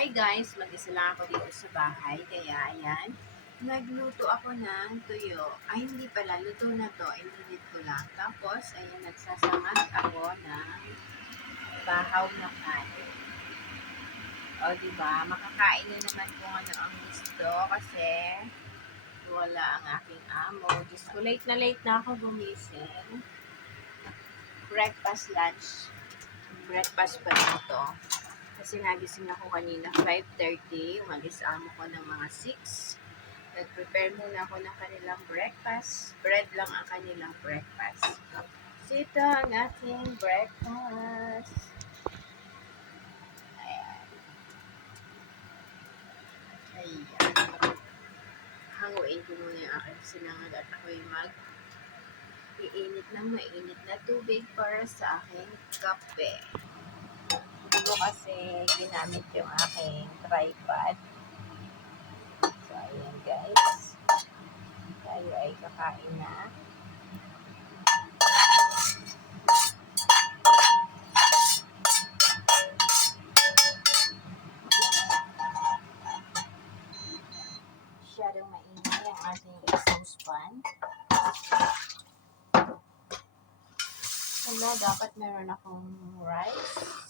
Hi guys, mag-isa lang ako dito sa bahay. Kaya ayan, nagluto ako ng tuyo. Ay, hindi pala. Luto na to. Ininit ko lang. Tapos, ayan, nagsasamag ako ng bahaw na kanin. O, diba? Makakain na naman kung ano ang gusto kasi wala ang aking amo. Diyos ko, late na late na ako gumising. Breakfast, lunch. Breakfast pa lang to. Kasi nagising ako kanina 5.30. Umalis amo ko ng mga 6. Nag-prepare muna ako ng kanilang breakfast. Bread lang ang kanilang breakfast. So ang aking breakfast. Ayan. Ayan. Hanguin ko muna yung aking sinangag at ako'y mag iinit ng mainit na tubig para sa aking kape kasi ginamit yung aking tripod. So, ayan guys. Tayo ay kakain na. Masyadong maingay ang ating exhaust fan. Wala, dapat meron akong rice.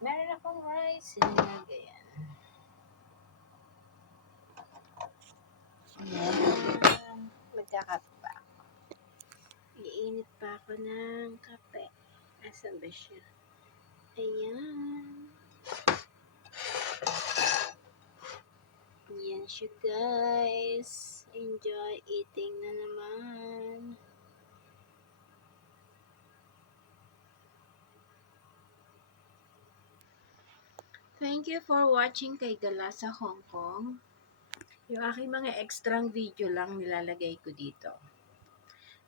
Meron akong rice. Sinilagay yan. Ayan. Magkakape pa ako. Iinit pa ako ng kape. Asan ba siya? Ayan. Ayan siya guys. Enjoy eating na naman. Thank you for watching kay Gala sa Hong Kong. Yung aking mga extrang video lang nilalagay ko dito.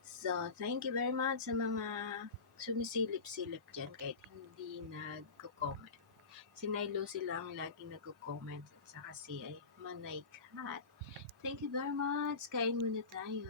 So, thank you very much sa mga sumisilip-silip dyan kahit hindi nagko-comment. Si Nay Lucy lang laging nagko-comment at saka si ay Manay Cat. Thank you very much. Kain muna tayo.